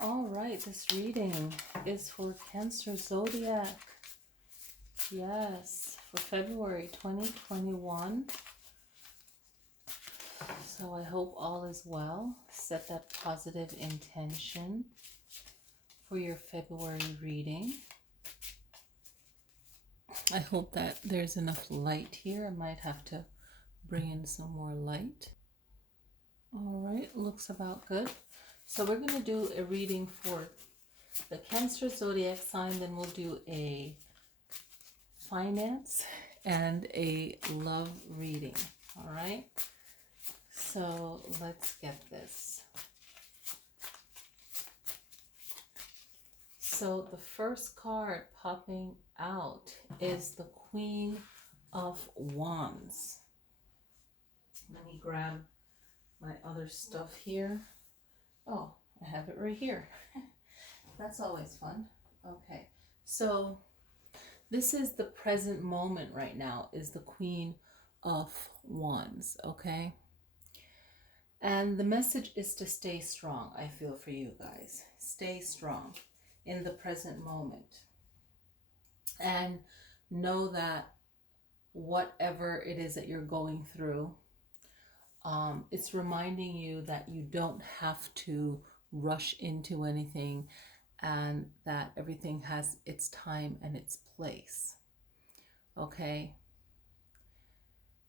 All right, this reading is for Cancer Zodiac. Yes, for February 2021. So I hope all is well. Set that positive intention for your February reading. I hope that there's enough light here. I might have to bring in some more light. All right, looks about good. So we're going to do a reading for the Cancer Zodiac sign, then we'll do a finance and a love reading. All right, so let's get this. So the first card popping out is the Queen of Wands. Let me grab my other stuff here. Oh, I have it right here. That's always fun. Okay, so this is the present moment right now, is the Queen of Wands, okay? And the message is to stay strong, I feel, for you guys. Stay strong in the present moment. And know that whatever it is that you're going through, it's reminding you that you don't have to rush into anything, and that everything has its time and its place. Okay?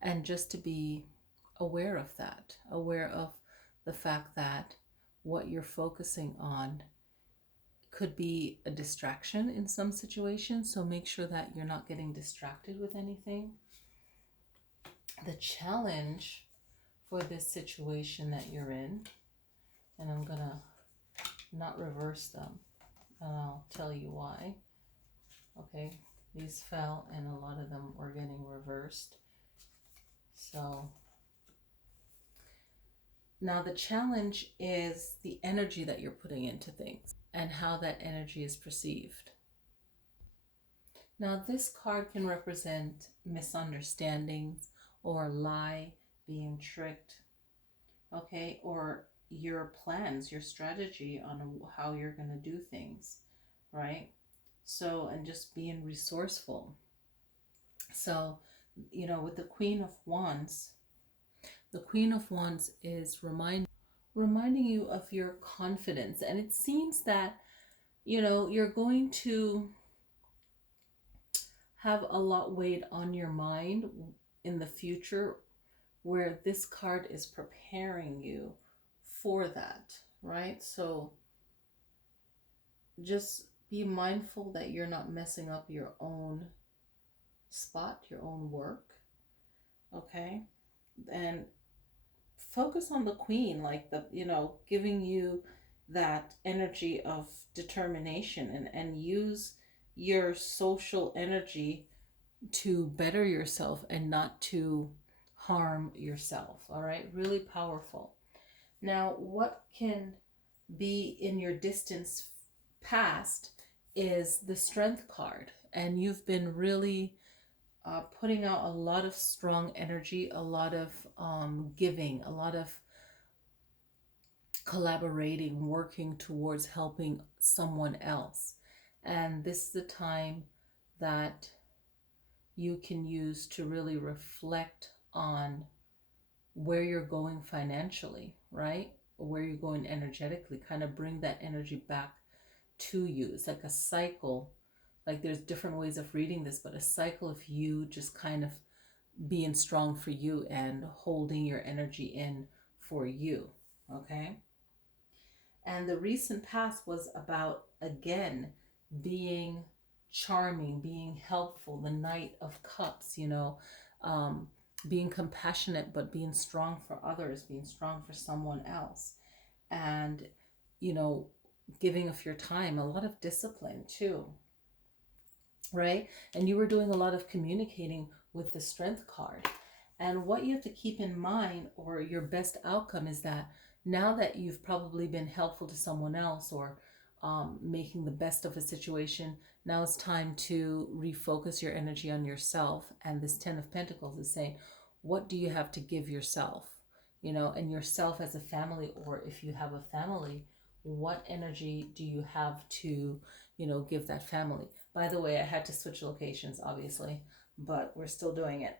And just to be aware of that, aware of the fact that what you're focusing on could be a distraction in some situations. So make sure that you're not getting distracted with anything. The challenge for this situation that you're in, and I'm gonna not reverse them, and I'll tell you why. Okay, these fell and a lot of them were getting reversed. So now the challenge is the energy that you're putting into things and how that energy is perceived. Now this card can represent misunderstandings or lie, being tricked, okay, or your plans, your strategy on how you're going to do things, right? So, and just being resourceful. So, you know, with the Queen of Wands, the Queen of Wands is reminding you of your confidence. And it seems that, you know, you're going to have a lot weighed on your mind in the future, where this card is preparing you for that, right? So just be mindful that you're not messing up your own spot, your own work, okay? And focus on the Queen, like the, you know, giving you that energy of determination, and use your social energy to better yourself and not to harm yourself. All right, really powerful. Now, what can be in your distance past is the Strength card, and you've been really putting out a lot of strong energy, a lot of giving, a lot of collaborating, working towards helping someone else. And this is the time that you can use to really reflect on where you're going financially, right? Or where you're going energetically, kind of bring that energy back to you. It's like a cycle. Like there's different ways of reading this, but a cycle of you just kind of being strong for you and holding your energy in for you, okay? And the recent past was about, again, being charming, being helpful, the Knight of Cups, you know, being compassionate, but being strong for others, being strong for someone else. And, you know, giving of your time, a lot of discipline too, right? And you were doing a lot of communicating with the Strength card. And what you have to keep in mind, or your best outcome, is that now that you've probably been helpful to someone else, or making the best of a situation, now it's time to refocus your energy on yourself. And this Ten of Pentacles is saying, what do you have to give yourself? You know, and yourself as a family, or if you have a family, what energy do you have to, give that family? By the way, I had to switch locations, obviously, but we're still doing it.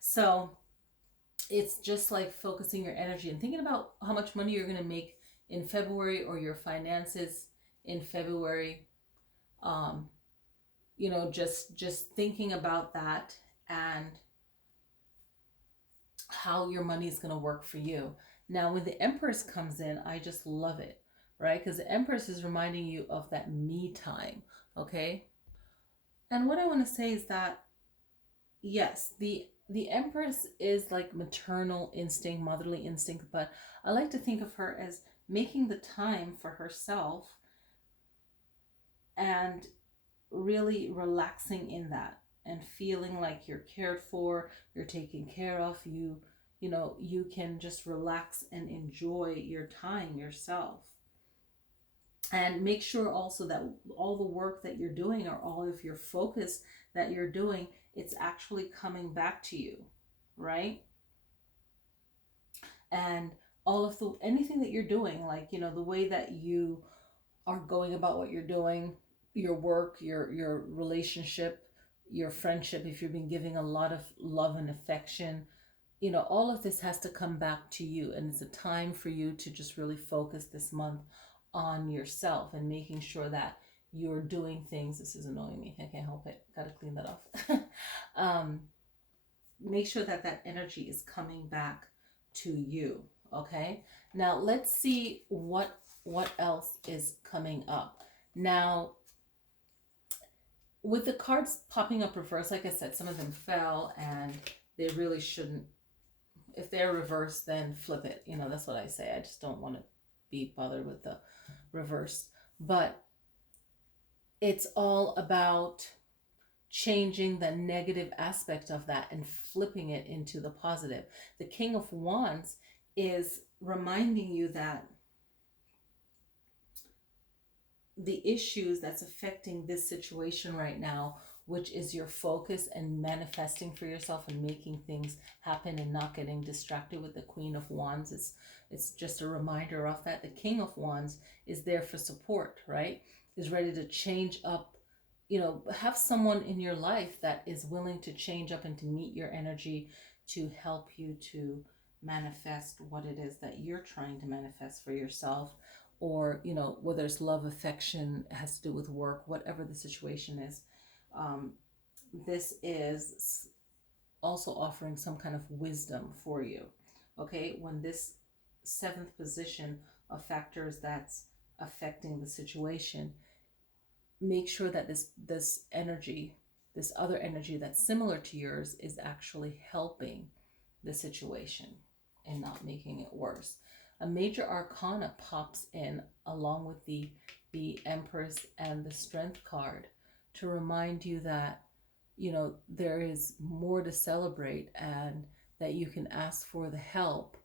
So it's just like focusing your energy and thinking about how much money you're going to make in February, or your finances in February. um just thinking about that, and how your money is going to work for you. Now when the Empress comes in, I just love it, right? Because the Empress is reminding you of that me time. Okay, and what I want to say is that, yes, the Empress is like maternal instinct, motherly instinct, but I like to think of her as making the time for herself, and really relaxing in that, and feeling like you're cared for, you're taken care of, you can just relax and enjoy your time yourself. And make sure also that all the work that you're doing, or all of your focus that you're doing, it's actually coming back to you, right? And all of the anything that you're doing, like, the way that you are going about what you're doing, your work, your relationship, your friendship, if you've been giving a lot of love and affection, all of this has to come back to you. And it's a time for you to just really focus this month on yourself, and making sure that you're doing things. This is annoying me, I can't help it, gotta clean that off. um, Make sure that that energy is coming back to you. Okay, now let's see what else is coming up. Now with the cards popping up reverse, like I said, some of them fell, and they really shouldn't. If they're reversed, then flip it. That's what I say. I just don't want to be bothered with the reverse. But it's all about changing the negative aspect of that and flipping it into the positive. The King of Wands is reminding you that the issues that's affecting this situation right now, which is your focus and manifesting for yourself and making things happen and not getting distracted with the Queen of Wands. It's just a reminder of that. The King of Wands is there for support, right? Is ready to change up, have someone in your life that is willing to change up and to meet your energy, to help you to manifest what it is that you're trying to manifest for yourself. Or whether it's love, affection, has to do with work, whatever the situation is. This is also offering some kind of wisdom for you. Okay, when this seventh position of factors that's affecting the situation, make sure that this energy, this other energy that's similar to yours, is actually helping the situation and not making it worse. A major arcana pops in along with the Empress and the Strength card, to remind you that there is more to celebrate, and that you can ask for the help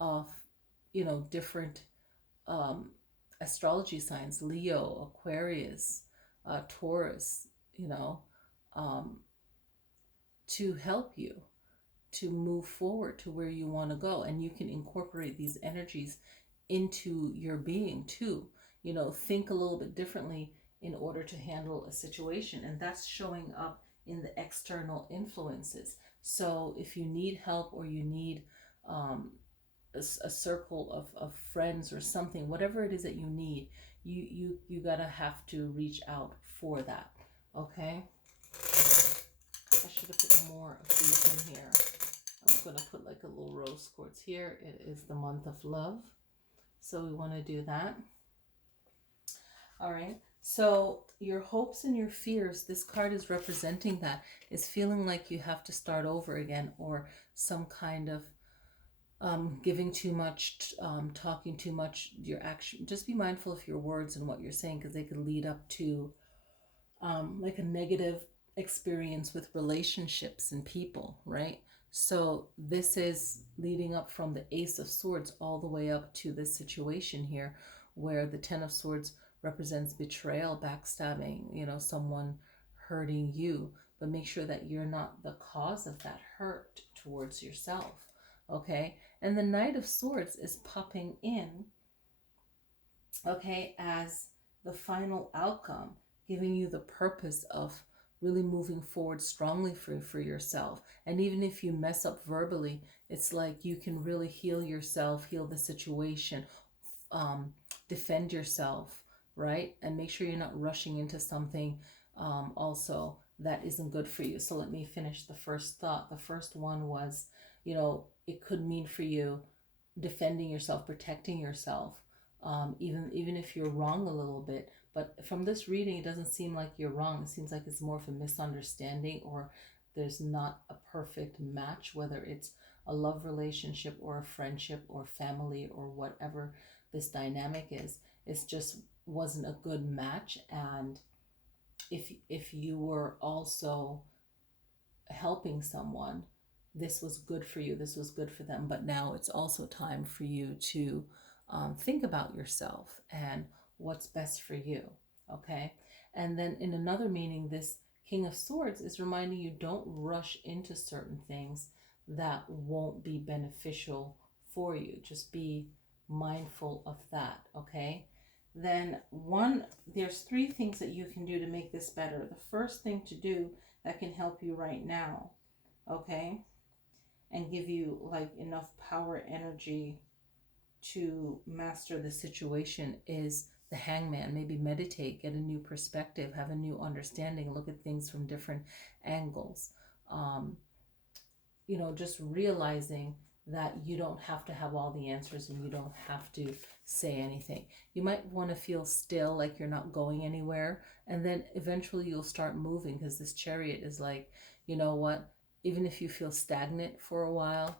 of different um, astrology signs: Leo, Aquarius, Taurus, um, to help you to move forward to where you want to go. And you can incorporate these energies into your being too. Think a little bit differently in order to handle a situation. And that's showing up in the external influences. So if you need help, or you need a circle of friends or something, whatever it is that you need, you gotta have to reach out for that. Okay, I should have put more of these in here. I'm going to put like a little rose quartz here. It is the month of love, so we want to do that. All right, so your hopes and your fears, this card is representing that, is feeling like you have to start over again, or some kind of giving too much, talking too much. Your action, just be mindful of your words and what you're saying, because they could lead up to like a negative experience with relationships and people, right? So this is leading up from the Ace of Swords all the way up to this situation here, where the Ten of Swords represents betrayal, backstabbing, someone hurting you. But make sure that you're not the cause of that hurt towards yourself. Okay, and the Knight of Swords is popping in, okay, as the final outcome, giving you the purpose of really moving forward strongly for yourself. And even if you mess up verbally, it's like you can really heal yourself, heal the situation, um, defend yourself, right? And make sure you're not rushing into something also that isn't good for you. So let me finish the first thought. The first one was, it could mean for you defending yourself, protecting yourself, even if you're wrong a little bit. But from this reading, it doesn't seem like you're wrong. It seems like it's more of a misunderstanding, or there's not a perfect match, whether it's a love relationship or a friendship or family or whatever this dynamic is. It's just wasn't a good match. And if you were also helping someone, this was good for you, this was good for them. But now it's also time for you to think about yourself and what's best for you. Okay. And then in another meaning, this King of Swords is reminding you, don't rush into certain things that won't be beneficial for you. Just be mindful of that. Okay. Then there's three things that you can do to make this better. The first thing to do that can help you right now, okay, and give you like enough power, energy to master the situation is the Hangman. Maybe meditate, get a new perspective, have a new understanding, look at things from different angles. Um, just realizing that you don't have to have all the answers and you don't have to say anything. You might want to feel still, like you're not going anywhere, and then eventually you'll start moving, because this Chariot is like, you know what, even if you feel stagnant for a while,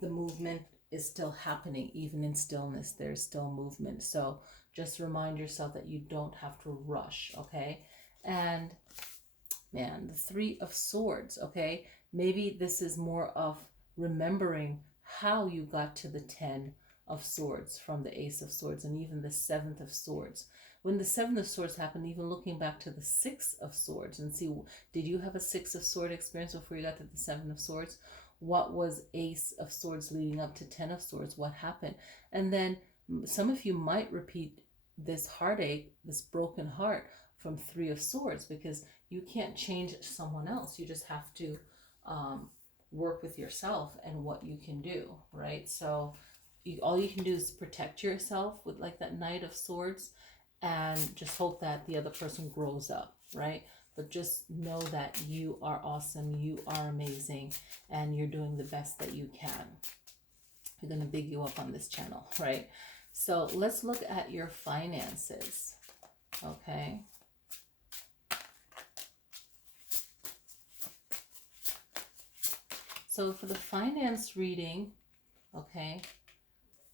the movement is still happening. Even in stillness, there's still movement. So just remind yourself that you don't have to rush, okay? And man, the Three of Swords, okay? Maybe this is more of remembering how you got to the Ten of Swords from the Ace of Swords, and even the Seventh of Swords. When the Seventh of Swords happened, even looking back to the Six of Swords and see, did you have a Six of Sword experience before you got to the Seven of Swords? What was Ace of Swords leading up to Ten of Swords? What happened? And then some of you might repeat this heartache, this broken heart from Three of Swords, because you can't change someone else. You just have to work with yourself and what you can do, right? So all you can do is protect yourself with like that Knight of Swords, and just hope that the other person grows up, right? But just know that you are awesome, you are amazing, and you're doing the best that you can. We're going to big you up on this channel, right? So let's look at your finances, okay? So for the finance reading, okay,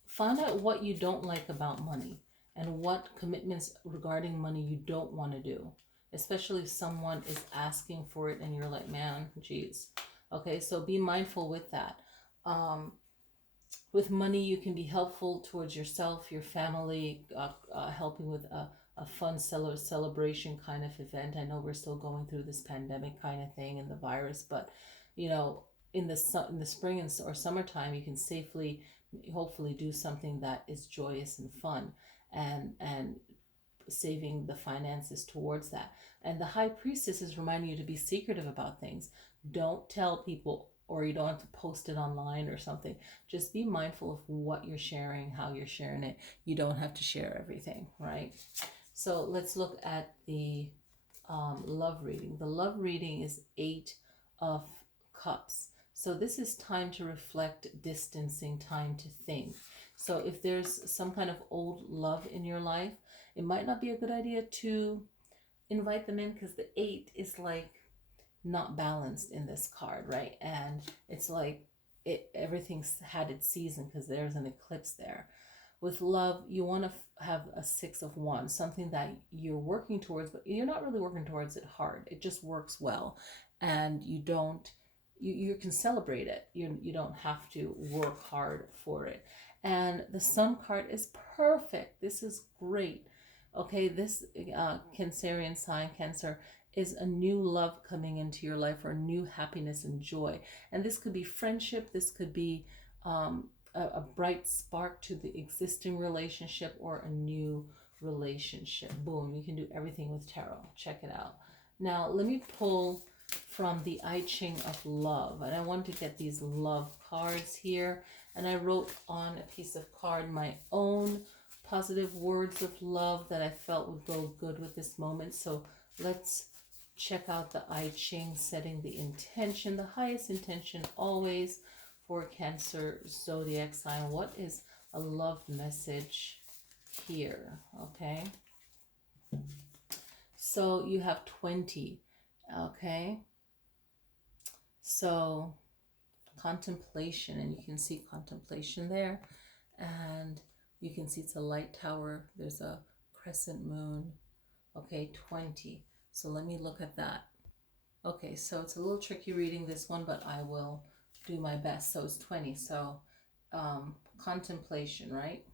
find out what you don't like about money and what commitments regarding money you don't want to do, especially if someone is asking for it and you're like, man, geez. Okay, so be mindful with that. With money, you can be helpful towards yourself, your family, helping with a fun celebration kind of event. I know we're still going through this pandemic kind of thing and the virus, but in the spring or summertime, you can safely, hopefully, do something that is joyous and fun, and saving the finances towards that. And the High Priestess is reminding you to be secretive about things. Don't tell people, or you don't have to post it online or something. Just be mindful of what you're sharing, how you're sharing it. You don't have to share everything, right? So let's look at the love reading. The love reading is 8 of Cups. So this is time to reflect, distancing, time to think. So if there's some kind of old love in your life, it might not be a good idea to invite them in, because the 8 is like not balanced in this card, right? And it's like everything's had its season because there's an eclipse there. With love, you want to have a 6 of Wands, something that you're working towards, but you're not really working towards it hard. It just works well, and you can celebrate it. You don't have to work hard for it. And the Sun card is perfect. This is great. Okay, this Cancerian sign, Cancer, is a new love coming into your life, or new happiness and joy. And this could be friendship. This could be a bright spark to the existing relationship or a new relationship. Boom, you can do everything with tarot. Check it out. Now, let me pull from the I Ching of love. And I want to get these love cards here. And I wrote on a piece of card my own positive words of love that I felt would go good with this moment. So let's check out the I Ching, setting the intention, the highest intention always for Cancer zodiac sign. What is a love message here? Okay. So you have 20. Okay. So contemplation, and you can see contemplation there. And you can see it's a light tower. There's a crescent moon. Okay, 20. So let me look at that. Okay, so it's a little tricky reading this one, but I will do my best. So it's 20. So contemplation, right?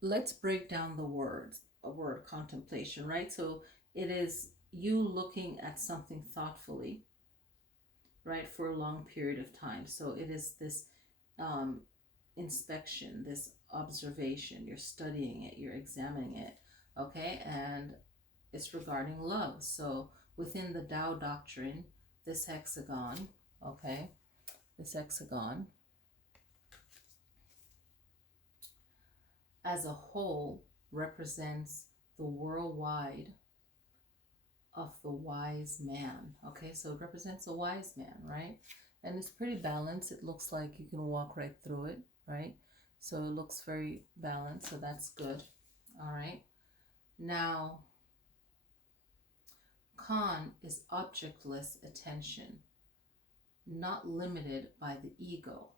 Let's break down the words, a word contemplation, right? So it is you looking at something thoughtfully, right, for a long period of time. So it is this inspection, this observation. You're studying it, you're examining it, okay? And it's regarding love. So within the Tao doctrine, this hexagon, okay, this hexagon as a whole represents the worldwide of the wise man. Okay, so it represents a wise man, right? And it's pretty balanced. It looks like you can walk right through it, right? So it looks very balanced, so that's good. All right. Now, Khan is objectless attention, not limited by the ego.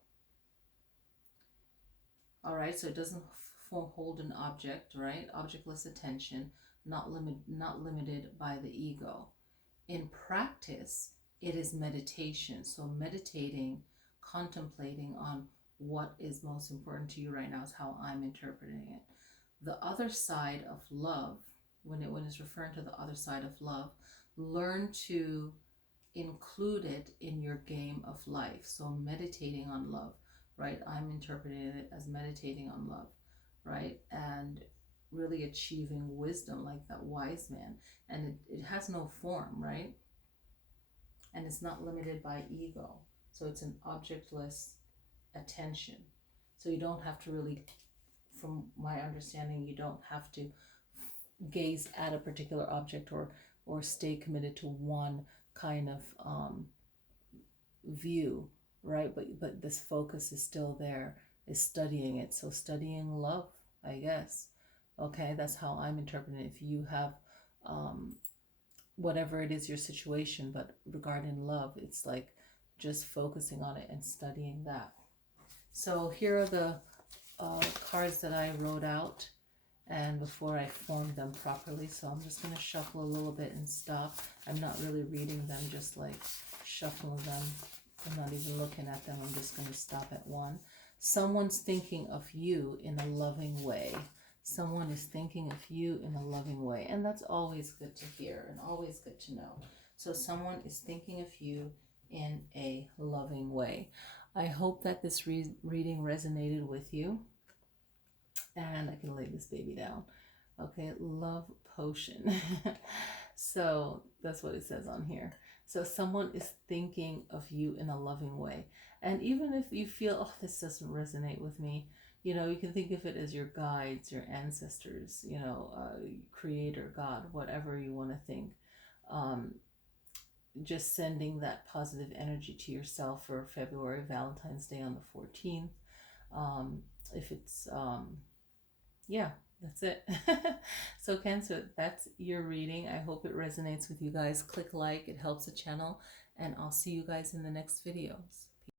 All right, so it doesn't hold an object, right? Objectless attention, not limited by the ego. In practice, it is meditation. So meditating, contemplating on what is most important to you right now is how I'm interpreting it. The other side of love, when it's referring to the other side of love, learn to include it in your game of life. So meditating on love, right? I'm interpreting it as meditating on love, right? And really achieving wisdom like that wise man. And it has no form, right? And it's not limited by ego. So it's an objectless attention. So you don't have to really, from my understanding, you don't have to gaze at a particular object or stay committed to one kind of view, right? But this focus is still there, is studying it. So studying love, I guess. Okay, that's how I'm interpreting it. If you have whatever it is your situation, but regarding love, it's like just focusing on it and studying that. So here are the cards that I wrote out and before I formed them properly. So I'm just going to shuffle a little bit and stop. I'm not really reading them, just like shuffling them. I'm not even looking at them. I'm just going to stop at one. Someone's thinking of you in a loving way. Someone is thinking of you in a loving way. And that's always good to hear and always good to know. So someone is thinking of you in a loving way. I hope that this reading resonated with you. And I can lay this baby down. Okay, love potion. So that's what it says on here. So someone is thinking of you in a loving way. And even if you feel, oh, this doesn't resonate with me, you know, you can think of it as your guides, your ancestors, you know, creator, God, whatever you want to think. Just sending that positive energy to yourself for February, Valentine's Day on the 14th. If it's, yeah, that's it. So Cancer, that's your reading. I hope it resonates with you guys. Click like, it helps the channel, and I'll see you guys in the next videos.